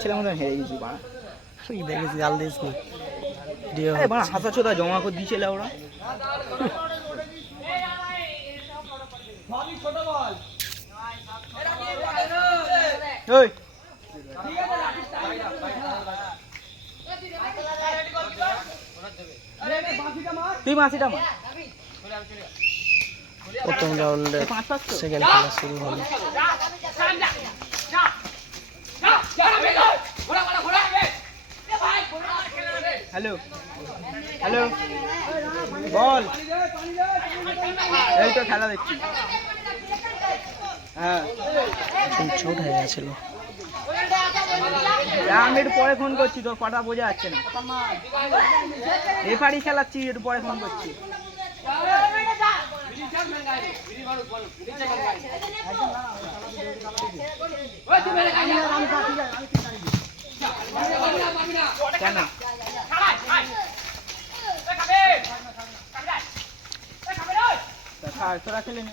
ছেলের মতন হেরে গেছি বাড়া তুই দেখিস গাল দিস নি। বাড়া হাসা চোদা জমা করে দিয়েছিল ওরা ওই তুই মাসিটা মার প্রথম রাউন্ডে পাঁচ পাঁচ তো সেকেন্ড খেলা শুরু হলো। হ্যালো। হ্যালো। বল। এই তো খেলা দেখছি। হ্যাঁ। চোট হয়ে গেছিল। আমি একটু পরে ফোন করছি তোর কটা বোঝা যাচ্ছে না। রেফারি খেলাচ্ছি একটু পরে ফোন করছি। কেন? তা তোরা খেলে নে।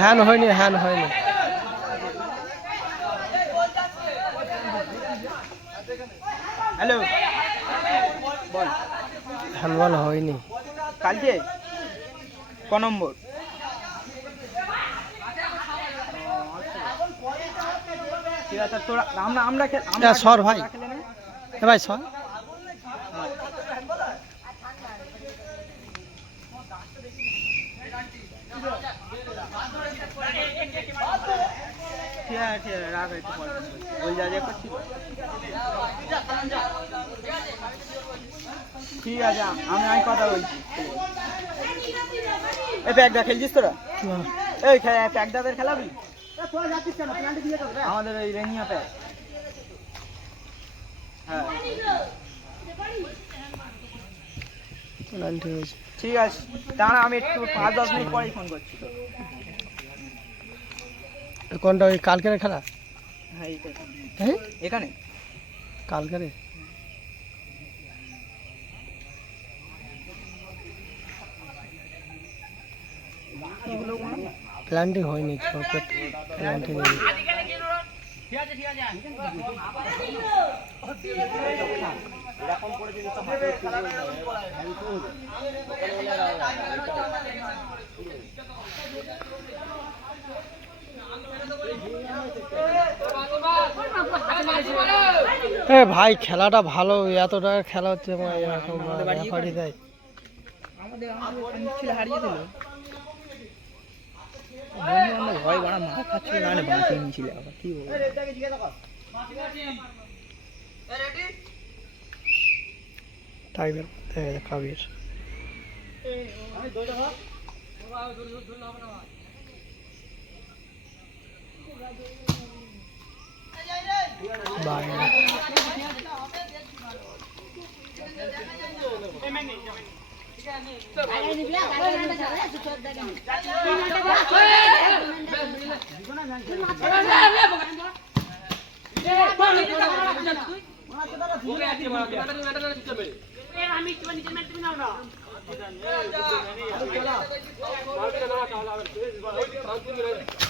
হ্যান হয়নি হ্যান হয়নি হ্যালো। বল। হ্যান্ডবল হয়নি কালকে? ক নম্বর? ঠিক আছে তোরা আমরা আমরা সর ভাই। এ ভাই সর। ঠিক আছে ঠিক আছে রাখ ওই যা করছি ঠিক আছে আমি আমি কথা বলছি এই প্যাকদা খেলছিস তোরা এই প্যাকদাদের খেলাবি আমাদের ওই রেনিয়া প্যাক হ্যাঁ ঠিক আছে দাঁড়া, আমি একটু পাঁচ দশ মিনিট পরেই ফোন করছি। কোনটা ওই কালকের খেলা? হ্যাঁ হ্যাঁ? এখানে? কালকের? প্ল্যান্টিং হয়নি প্ল্যান্টিং হয়নি। এ ভাই খেলাটা ভালো এত টাকা খেলা হচ্ছে রেফারি দেয়। আমাদের আমাদের ছেলে হারিয়ে দিল বন্ধু বান্ধব ভয় বাড়া মাথা খাচ্ছিল না রে বাঁচিয়ে নিয়েছিল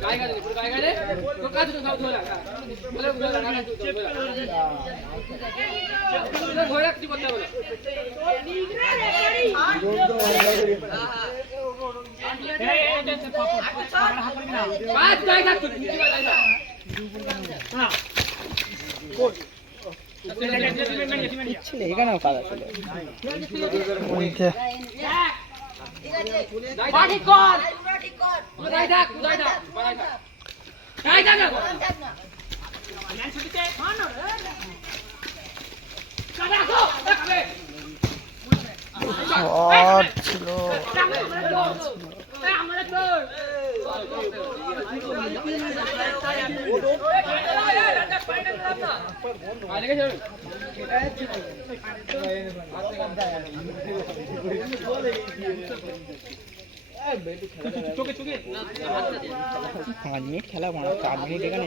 টাইগার কাবির বাইরে করো এটা কে করেছে তিনটা কি জানি কি জানি ছেলে এখানেও কাদা ছিল মধ্যে শট ছিল পাঁচ মিনিট খেলা মানে চার মিনিট এখানে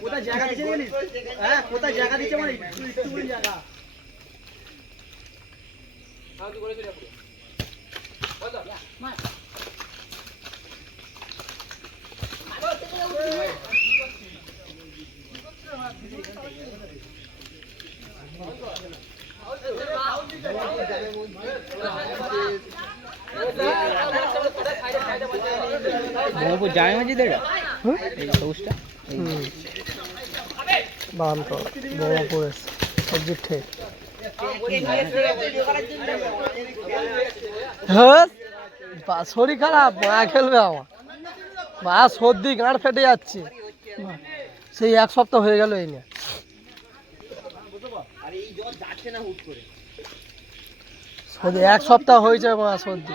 কোথায় জায়গা দিচ্ছে জানিস? হ্যাঁ কোথায় জায়গা দিচ্ছে মানে একটু একটু করে মোহাম্মদপুর জামে মসজিদ এটা এই সবুজটা? বড়পুরে সবজির ঠেক। হ্যাঁ? বা শরীর খারাপ মা খেলবে আমার। মা সর্দি গাঁট ফেটে যাচ্ছে। সেই এক সপ্তাহ হয়ে গেল এই নিয়ে। সর্দি এক সপ্তাহ হয়েছে মা সর্দি।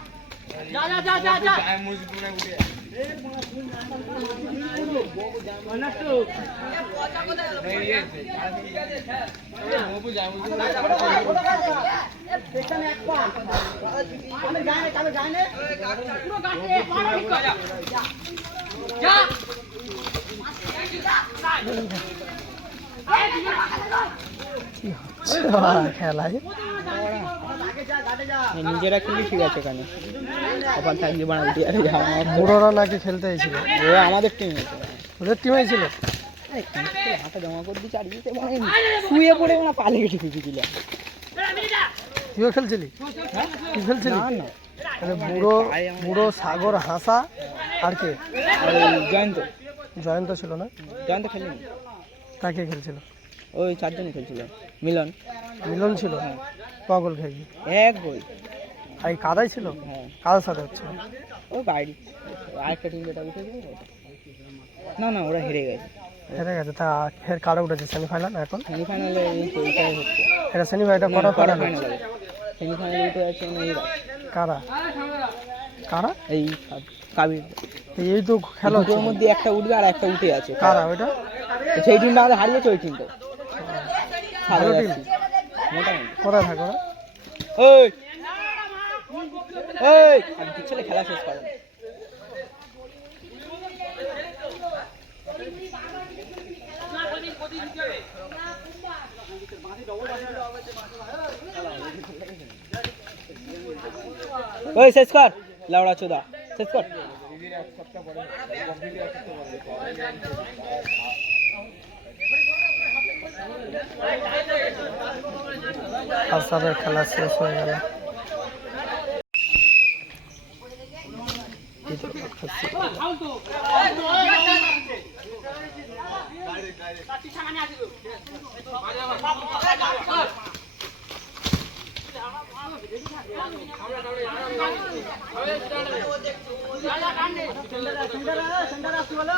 কি হচ্ছে? খেলায় নিজেরা খেলি ঠিক আছে এখানে। আবার থাকলে বানাবি আরে বুড়োরা নাকি খেলতে এসেছিল? ও আমাদের টিম ওদের টিমে ছিল? আরে হাতে জমা করে মানে শুয়ে পড়ে না পালিয়ে গেছে তুইও খেলছিলি? তুই খেলছিলি? না তাহলে বুড়ো বুড়ো সাগর হাসা আর কে? জয়ন্ত। জয়ন্ত ছিল না? জয়ন্ত খেলেনি। তাকে খেলছিল? ওই চারজনই খেলছিল। মিলন। মিলন ছিল? পাগল খেয়ে এক গোল আর এই কাদাই ছিল? হ্যাঁ। কাদার সাথে হচ্ছে ওই বাইরে। আরেকটা টিম যেটা ওটা। না না ওরা হেরে গেছে। হেরে গেছে। তা ফের কারা উঠেছে? সেমিফাইনাল এখন? সেমিফাইনালে এই ওইটাই হচ্ছে। এটা সেমিফাইনাল কোয়ার্টার ফাইনাল ফাইনাল সেমিফাইনালে উঠে যাচ্ছে মানে কারা? কারা? এই কাব- কাবির। এই তো খেলা দুটোর মধ্যে একটা উঠবে আর একটা উঠে আছে। কারা ওইটা? সেই টিমটা আমাদের হারিয়েছে ওই টিমটা ভালো team? মোটামুটি। থাকে ওরা ওই ওই আর পিছনে খেলা শেষ করে ওই শেষ কর। লাউড়া চোদা। শেষ কর। আসাবের খেলা শেষ হয়ে গেল সেন্টার আসতে বলো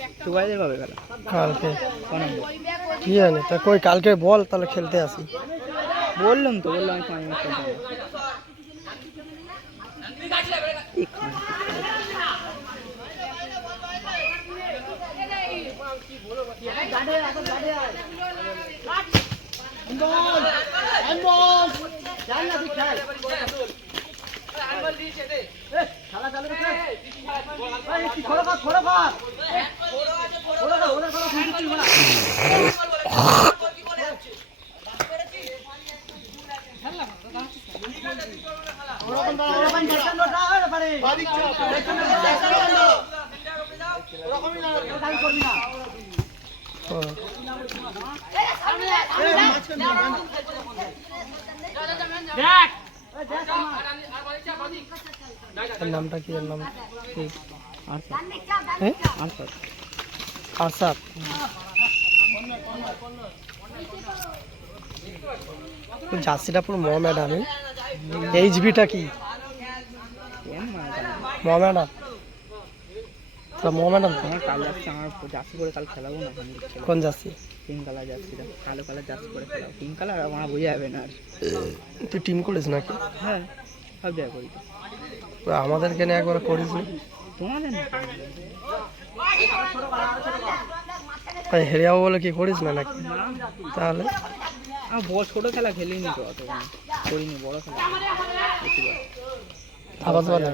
মাঠে সুগাইদের খেলা কালকে। ক জানি তা কই কালকে বল তাহলে খেলতে আসি। বললাম তো বললাম আমি পাঁচ খেলতে খেলা চালু খোলো। খোলো নামটা কি? নাম কি? আর স্যার আর স্যার আরসাদ জার্সিটা পুরো ম ম্যাডামই এইচবিটা কি? মানে জানি ম্যাডাম তা ম্যাডাম তো আমার কাল যাচ্ছে আমার জার্সি করে কাল খেলাবো না কোন জার্সি? পিঙ্ক কালার জার্সিটা কালো কালার জার্সি করে খেলাবো। পিঙ্ক কালার আমার বোঝা যাবে না আর। তুই টিম করিস নাকি? হ্যাঁ সব জায়গায় করি। তো আমাদেরকে নিয়ে একবার করিস তোমাদের না? তাই হেরে যাব বলে কি করিস না নাকি? তাহলে? আমার বড় ছোটো খেলা খেলিনি তো অত করিনি বড় খেলা। ধাপাস বলে?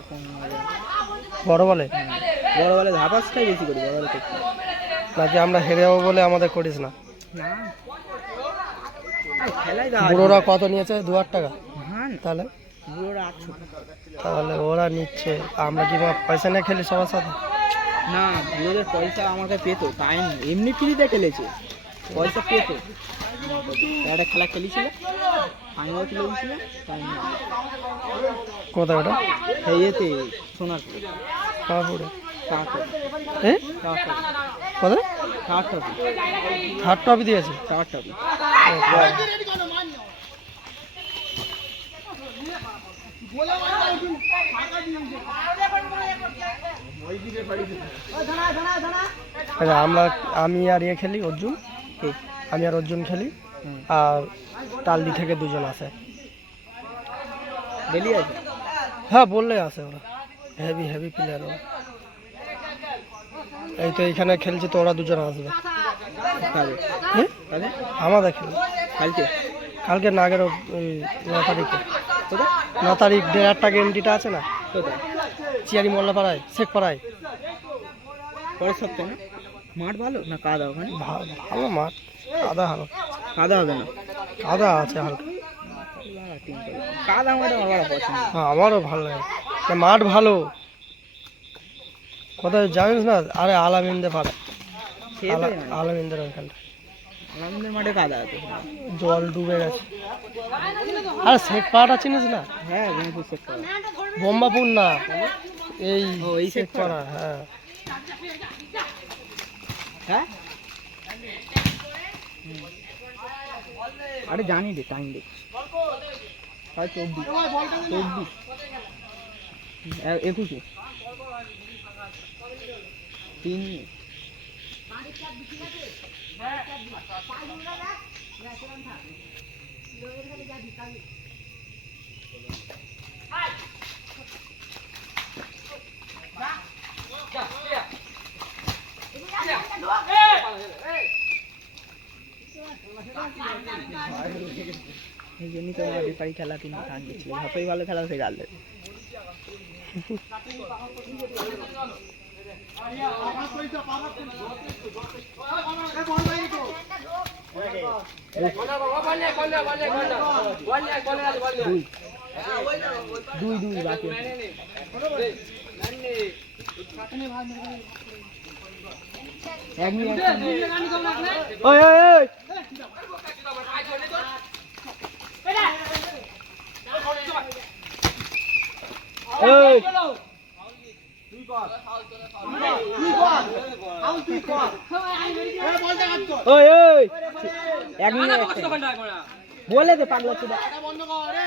বড় বলে? হ্যাঁ। বড় বলে ধাপাসটাই বেশি করি বড় বলে নাকি আমরা হেরে যাব বলে আমাদের করিস না? বুড়োরা কত নিয়েছে? দু হাজার টাকা? তাহলে? বুড়োরা তাহলে ওরা নিচ্ছে। আমরা কি পয়সা নিয়ে খেলি সবার সাথে? না বুড়োদের পয়সা আমাকে পেতো তাই না। এমনি ফ্রিতে খেলেছে। পয়সা পেতো। একটা খেলা খেলেছিল ফাইনাল খেলেছিল তাই না? কোথায় ওটা? কাঠো কোথায়? থার্ড টপি দিয়েছে? দাঁড়া, দাঁড়া, দাঁড়া। আচ্ছা, আমরা আমি আর ইয়ে খেলি অর্জুন। আমি আর অর্জুন খেলি। আর টালদি থেকে দুজন ডেলি আছে? হ্যাঁ বললেই আসে ওরা। হেভি হেভি প্লেয়ার ওরা। এই তো এখানে খেলছি তো ওরা দুজন আসবে। হ্যাঁ আমাদের খেলে কালকে? কালকে নাগের ওই ন তারিখে। ন তারিখ দেড় টাকা এন্ট্রিটা আছে না? চিয়ারি মোল্লাপাড়ায় শেখপাড়ায়। পরের সপ্তাহে না? মাঠ ভালো না কাদা ওখানে? ভালো মাঠ কাদা ভালো কাদা হবে না? কাদা আছে হালকা। কাদা মাঠে আমার পছন্দ। হ্যাঁ আমারও ভালো লাগে। মাঠ ভালো। কোথায় জানিস না? আরে আলামিন্দে পারে সে তো জানি। আলামিন্দের ওইখানটা। আমাদের মাঠে কাদা আছে। জল ডুবে গেছে। আরে শেখ পাড়াটা চিনিস না? হ্যাঁ বোম্বাপুর না? এই ও, এই শেখপাড়া? পাড়া হ্যাঁ। হ্যাঁ। আরে জানি রে টাইম দেখ প্রায় চব্বিশ চব্বিশ। একুশে। তিন এই জন্যই তো আমার বেপারি খেলা তিন খান গেছিল যতই ভালো খেলা সে গাল দুই দুই বাকি। এক মিনিট। ওই ওই ওই। এক মিনিট বলে দে পাগলা চুদা। বন্ধ কর রে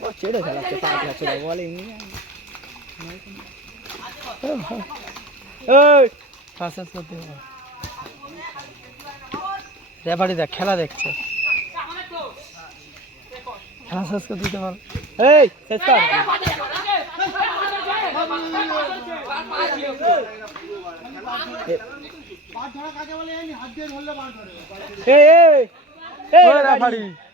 ও ছেড়ে খেলাচ্ছে পাগলা চুদা বলে রেফারি দেখ খেলা দেখছে খেলা শেষ করে দিতে পারো এই শেষ কর এই এই।